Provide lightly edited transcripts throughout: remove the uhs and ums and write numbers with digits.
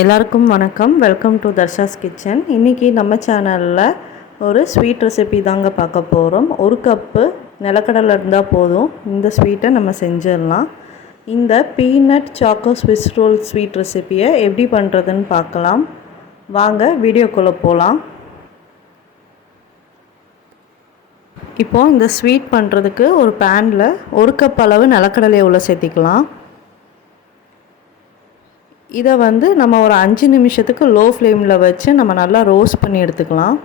எல்லாருக்கும் வணக்கம். Welcome to Darsha's kitchen. இன்றைக்கி நம்ம சேனலில் ஒரு ஸ்வீட் ரெசிபி தாங்க பார்க்க போகிறோம். ஒரு கப்பு நிலக்கடலை இருந்தால் போதும், இந்த ஸ்வீட்டை நம்ம செஞ்சிடலாம். இந்த peanut choco Swiss roll sweet ரெசிப்பியை எப்படி பண்ணுறதுன்னு பார்க்கலாம். வாங்க வீடியோக்குள்ளே போகலாம். இப்போது இந்த ஸ்வீட் பண்ணுறதுக்கு ஒரு பேனில் ஒரு கப் அளவு நிலக்கடலையை உள்ள சேர்த்திக்கலாம். இதை நம்ம ஒரு 5 நிமிஷத்துக்கு லோ ஃப்ளேமில் வச்சு நம்ம நல்லா ரோஸ்ட் பண்ணி எடுத்துக்கலாம்.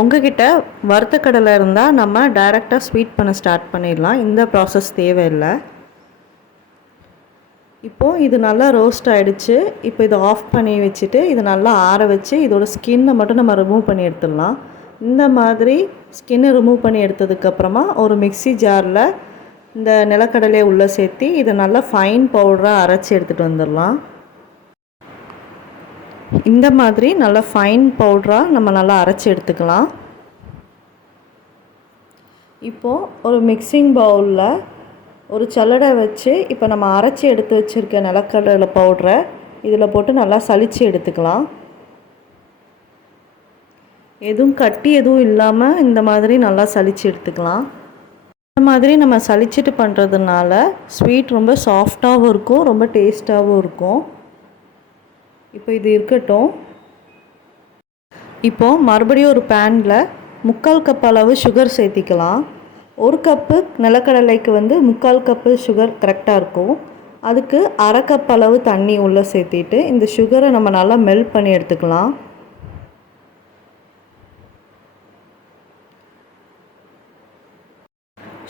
உங்கள்கிட்ட வறுத்த கடலை இருந்தால் நம்ம டைரெக்டாக ஸ்வீட் பண்ண ஸ்டார்ட் பண்ணிடலாம். இந்த ப்ராசஸ் தேவையில்லை. இப்போது இது நல்லா ரோஸ்ட் ஆகிடுச்சு. இப்போ இதை ஆஃப் பண்ணி வச்சுட்டு இதை நல்லா ஆற வச்சு இதோட ஸ்கின்னை மட்டும் நம்ம ரிமூவ் பண்ணி எடுத்துடலாம். இந்த மாதிரி ஸ்கின்னை ரிமூவ் பண்ணி எடுத்ததுக்கப்புறமா ஒரு மிக்ஸி ஜாரில் இந்த நிலக்கடலையை உள்ளே சேர்த்து இதை நல்லா ஃபைன் பவுடராக அரைச்சி எடுத்துகிட்டு வந்துடலாம். இந்த மாதிரி நல்லா ஃபைன் பவுடராக நம்ம நல்லா அரைச்சி எடுத்துக்கலாம். இப்போது ஒரு மிக்சிங் பவுலில் ஒரு சல்லடை வச்சு இப்போ நம்ம அரைச்சி எடுத்து வச்சுருக்க நிலக்கடலை பவுடரை இதில் போட்டு நல்லா சலித்து எடுத்துக்கலாம். எதுவும் கட்டி எதுவும் இல்லாமல் இந்த மாதிரி நல்லா சலித்து எடுத்துக்கலாம். இந்த மாதிரி நம்ம சலிச்சிட்டு பண்ணுறதுனால ஸ்வீட் ரொம்ப சாஃப்டாகவும் இருக்கும், ரொம்ப டேஸ்ட்டாகவும் இருக்கும். இப்போ இது இருக்கட்டும். இப்போது மறுபடியும் ஒரு பேனில் 3/4 கப் அளவு சுகர் சேர்த்திக்கலாம். ஒரு கப்பு நிலக்கடலைக்கு 3/4 கப்பு சுகர் கரெக்டாக இருக்கும். அதுக்கு 1/2 கப் அளவு தண்ணி உள்ளே சேர்த்திட்டு இந்த சுகரை நம்ம நல்லா மெல்ட் பண்ணி எடுத்துக்கலாம்.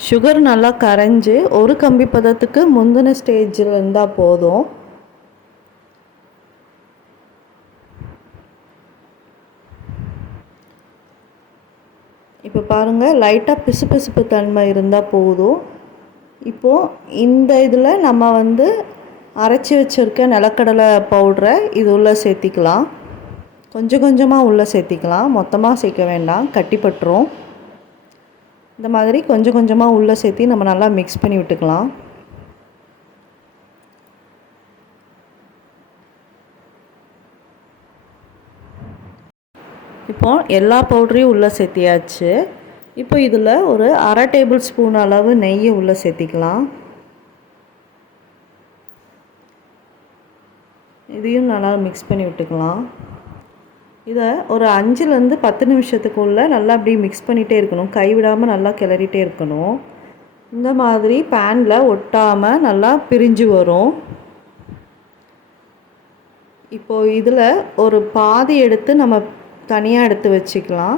சுகர் நல்லா கரைஞ்சி ஒரு கம்பி பதத்துக்கு முந்தின ஸ்டேஜில் இருந்தால் போதும். இப்போ பாருங்கள், லைட்டாக பிசுபிசுப்பு தன்மை இருந்தால் போதும். இப்போது இந்த இதில் நம்ம அரைச்சி வச்சுருக்க நிலக்கடலை பவுடரை இது உள்ளே சேர்த்திக்கலாம். கொஞ்சம் கொஞ்சமாக உள்ளே சேர்த்திக்கலாம், மொத்தமாக சேர்க்க வேண்டாம், கட்டிப்பட்டுரும். இந்த மாதிரி கொஞ்சம் கொஞ்சமாக உள்ளே சேர்த்து நம்ம நல்லா மிக்ஸ் பண்ணி விட்டுக்கலாம். இப்போது எல்லா பவுடரையும் உள்ளே சேர்த்தியாச்சு. இப்போ இதில் ஒரு 1/2 டேபிள் ஸ்பூன் அளவு நெய்யை உள்ளே சேர்த்திக்கலாம். இதையும் நல்லா மிக்ஸ் பண்ணி விட்டுக்கலாம். இதை ஒரு 5லேருந்து 10 நிமிஷத்துக்குள்ளே நல்லா அப்படியே மிக்ஸ் பண்ணிகிட்டே இருக்கணும், கைவிடாமல் நல்லா கிளறிட்டே இருக்கணும். இந்த மாதிரி பேனில் ஒட்டாமல் நல்லா பிரிஞ்சு வரும். இப்போது இதில் ஒரு பாதி எடுத்து நம்ம தனியாக எடுத்து வச்சுக்கலாம்.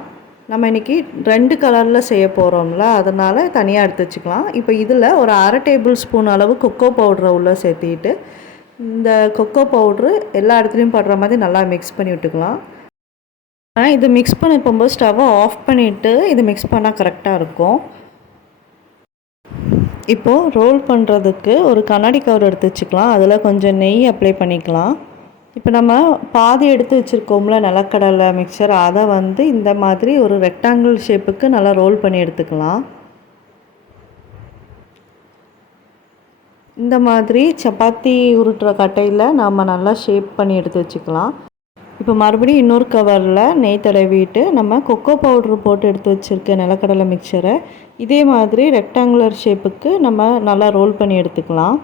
நம்ம இன்றைக்கி 2 கலரில் செய்ய போகிறோம்ல, அதனால் தனியாக எடுத்து வச்சுக்கலாம். இப்போ இதில் ஒரு 1/2 டேபிள் ஸ்பூன் அளவு கொக்கோ பவுடரை உள்ளே சேர்த்திட்டு இந்த கொக்கோ பவுட்ரு எல்லா இடத்துலையும் படுற மாதிரி நல்லா மிக்ஸ் பண்ணி விட்டுக்கலாம். இது மிக்ஸ் பண்ண போகும்போது ஸ்டவ்வை ஆஃப் பண்ணிவிட்டு இது மிக்ஸ் பண்ணால் கரெக்டாக இருக்கும். இப்போது ரோல் பண்ணுறதுக்கு ஒரு கண்ணாடி கவர் எடுத்து வச்சுக்கலாம். அதில் கொஞ்சம் நெய் அப்ளை பண்ணிக்கலாம். இப்போ நம்ம பாதி எடுத்து வச்சுருக்கோம்ல நிலக்கடலை மிக்சர், அதை இந்த மாதிரி ஒரு ரெக்டாங்கிள் ஷேப்புக்கு நல்லா ரோல் பண்ணி எடுத்துக்கலாம். இந்த மாதிரி சப்பாத்தி உருட்டுற கட்டையில் நம்ம நல்லா ஷேப் பண்ணி எடுத்து வச்சுக்கலாம். இப்போ மறுபடியும் இன்னொரு கவரில் நெய் தடவிட்டு நம்ம கொக்கோ பவுட்ரு போட்டு எடுத்து வச்சுருக்க நிலக்கடலை மிக்சரை இதே மாதிரி ரெக்டாங்குலர் ஷேப்புக்கு நம்ம நல்லா ரோல் பண்ணி எடுத்துக்கலாம்.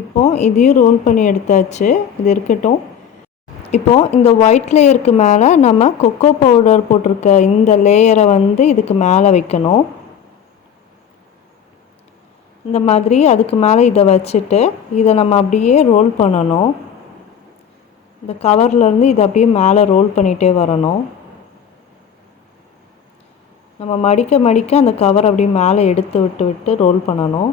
இப்போது இதையும் ரோல் பண்ணி எடுத்தாச்சு, இது இருக்கட்டும். இப்போது இந்த ஒயிட் லேயருக்கு மேலே நம்ம கொக்கோ பவுடர் போட்டிருக்க இந்த லேயரை இதுக்கு மேலே வைக்கணும். இந்த மாதிரி அதுக்கு மேலே இதை வச்சுட்டு இதை நம்ம அப்படியே ரோல் பண்ணணும். இந்த கவர்லேருந்து இதை அப்படியே மேலே ரோல் பண்ணிகிட்டே வரணும். நம்ம மடிக்க மடிக்க அந்த கவர் அப்படியே மேலே எடுத்து விட்டு விட்டு ரோல் பண்ணணும்.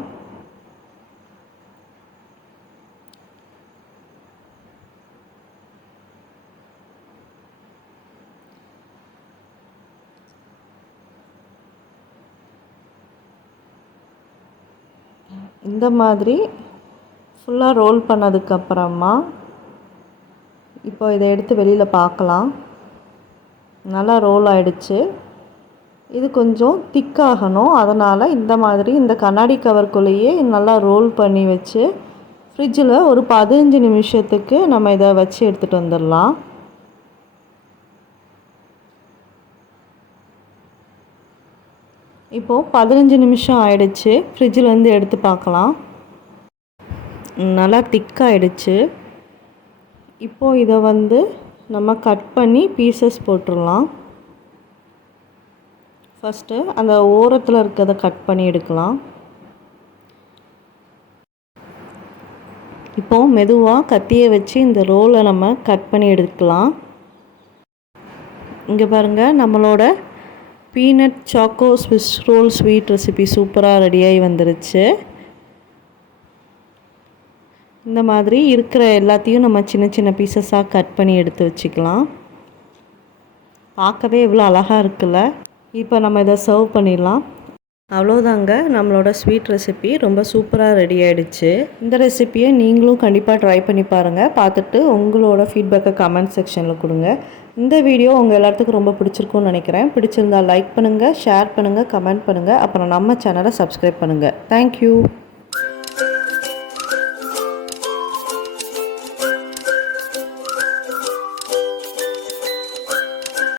இந்த மாதிரி ஃபுல்லாக ரோல் பண்ணதுக்கப்புறமா இப்போ இதை எடுத்து வெளியில் பார்க்கலாம். நல்லா ரோல் ஆகிடுச்சு. இது கொஞ்சம் திக்காகணும். அதனால் இந்த மாதிரி இந்த கண்ணாடி கவருக்குள்ளேயே நல்லா ரோல் பண்ணி வச்சு ஃப்ரிட்ஜில் ஒரு 15 நிமிஷத்துக்கு நம்ம இதை வச்சு எடுத்துகிட்டு வந்துடலாம். இப்போது 15 நிமிஷம் ஆயிடுச்சு. ஃப்ரிட்ஜிலேருந்து எடுத்து பார்க்கலாம். நல்லா திக்காயிடுச்சு. இப்போது இதை நம்ம கட் பண்ணி பீசஸ் போட்டுடலாம். ஃபஸ்ட்டு அந்த ஓரத்தில் இருக்கிறத கட் பண்ணி எடுக்கலாம். இப்போது மெதுவாக கத்தியை வச்சு இந்த ரோலை நம்ம கட் பண்ணி எடுக்கலாம். இங்கே பாருங்கள், நம்மளோட peanut choco Swiss roll sweet recipe சூப்பராக ரெடியாகி வந்துருச்சு. இந்த மாதிரி இருக்கிற எல்லாத்தையும் நம்ம சின்ன சின்ன பீசஸாக கட் பண்ணி எடுத்து வச்சுக்கலாம். பார்க்கவே எவ்வளோ அழகாக இருக்குல்ல. இப்போ நம்ம இதை சர்வ் பண்ணிடலாம். அவ்வளோதாங்க, நம்மளோட ஸ்வீட் ரெசிபி ரொம்ப சூப்பராக ரெடி ஆகிடுச்சு. இந்த ரெசிப்பியை நீங்களும் கண்டிப்பாக ட்ரை பண்ணி பாருங்கள். பார்த்துட்டு உங்களோட ஃபீட்பேக்கை கமெண்ட் செக்ஷனில் கொடுங்க. இந்த வீடியோ உங்கள் எல்லாத்துக்கும் ரொம்ப பிடிச்சிருக்கும்னு நினைக்கிறேன். பிடிச்சிருந்தால் லைக் பண்ணுங்கள், ஷேர் பண்ணுங்கள், கமெண்ட் பண்ணுங்கள். அப்புறம் நம்ம சேனலை சப்ஸ்கிரைப் பண்ணுங்கள். தேங்க்யூ.